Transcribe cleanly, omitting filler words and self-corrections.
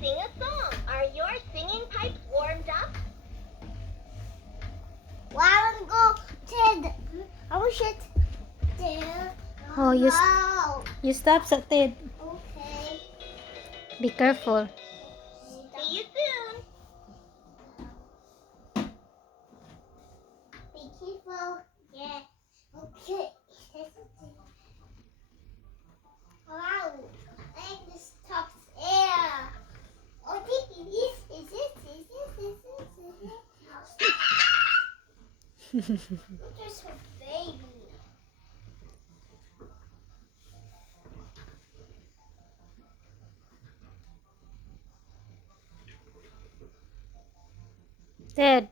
sing a song. Are your singing pipes warmed up? Well, I want to go to the... I wish it... There. Oh, you, Wow. you stop sa Ted. Okay. Be careful. See you soon. Be careful. Yeah. Okay. Wow. I think this talks air. Oh, Tiki, this is this. There's her baby. Ted.